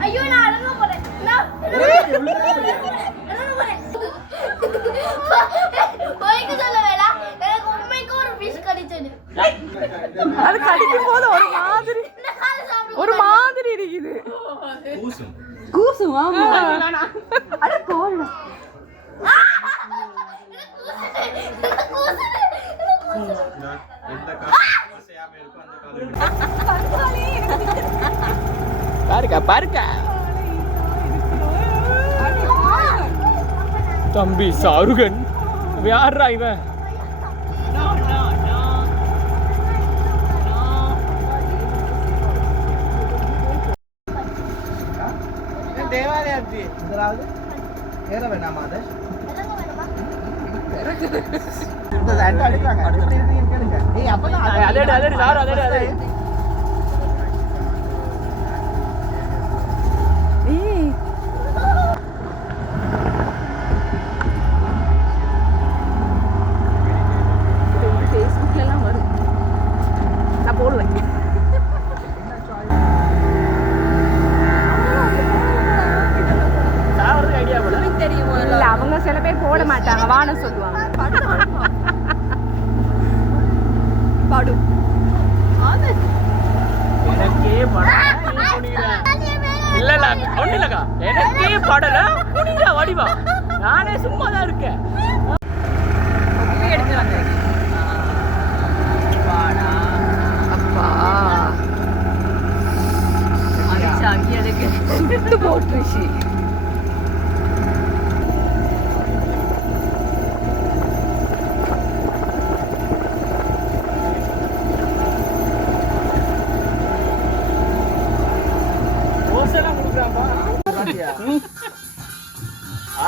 ஐயோ நான் அடங்க போறேன் போய்க்கு சொல்ல வேணா எனக்கு உண்மைக்கு ஒரு பீஸ் கடிச்சது அது கடிக்கும் போது ஒரு மாதிரி இருக்குது கூசும் ஆமா அட போல பாருங்க தம்பி சாருகன் யாரா இவன் தேவாலயத்தி முதலாவது ஏற வேண்டாமா அது அவங்க சில பேர் போட மாட்டாங்க வான சொல்லுவாங்க பாடு எனக்கே இல்ல ஒண்ணு இல்லக்கா எனக்கே படல புனிதா வடிவா நானே சும்மா தான் இருக்கேன் அப்பா சுட்டு போட்டுருச்சு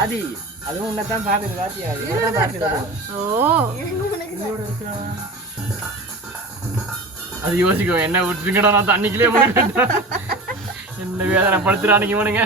ஆதி அதுவும் உன்னதான் பாக்குது பாத்தியா அது யோசிக்கும் என்ன விட்டுருங்கடா நான் தண்ணிக்குள்ளே என்ன வேதனை படுத்துறானுங்க இவனுங்க